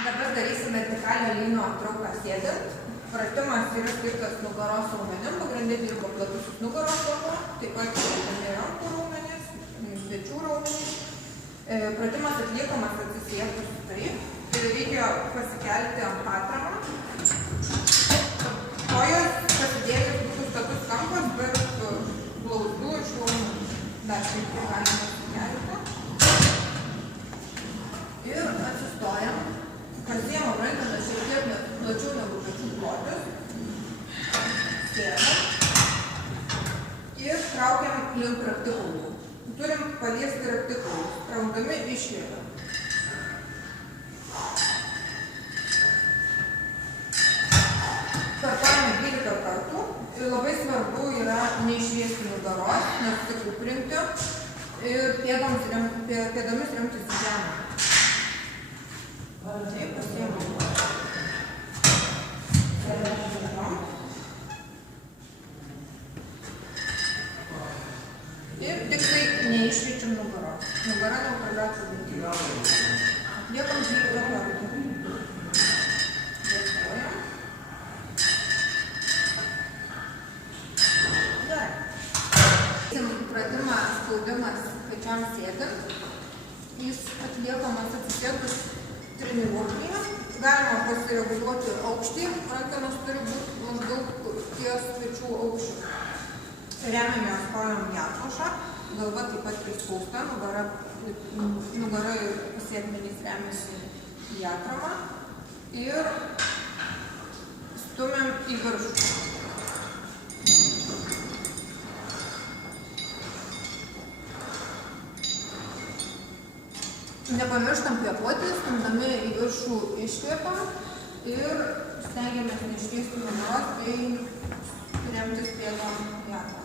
Dabar darysim vertikalio lyno trauką sėdint. Pratimas yra skirtas nugaros raumenim, pagrindė dirba platusis nugaros raumuo, taip pat rankų raumenys, pečių raumenys. Pratimas atliekamas atsisėdus taip. Reikia pasikelti ant patramą. Kojos pasidėjus būtų status kampas, bet blauzdų iš raumenų. Dar šiek tiek galime pasikelti. Ir atsistojam. Pasiemam rankeną šiek tiek plačiau negu pečių plotis. Sėdam. Ir traukiam link raktikaulų. Turim paliesti raktikaulus. Traukdami išliekam. Kartuojame 12 kartų. Ir labai svarbu yra neišviesti nugaros, nesusikūprinti ir pėdomis remtis į žemę. Taip, pasiemam. Ir tik tai neišviečiam nugaros. Nugara neutraliuoja ventiliuoja. Atliekam 12 kartų. Dėkojam. Gerai. Pratimą spaudimas pečiam sėdint. Jis atliekamas atsisėdus treniruoklyje. Galima pasireguliuoti aukštį. Rankenos turi būti maždaug ties pečių aukščių. Remiamės kojom į atlošą. Galva taip pat prispausta. Nugara ir sėdmenys remiasi į atramą. Ir stumiam į viršų. Nepamirštam kvėpuoti, stumdami į viršų iškvėpą ir stengiamės neiškviesti nugaros bei remtis pėdom į atrą.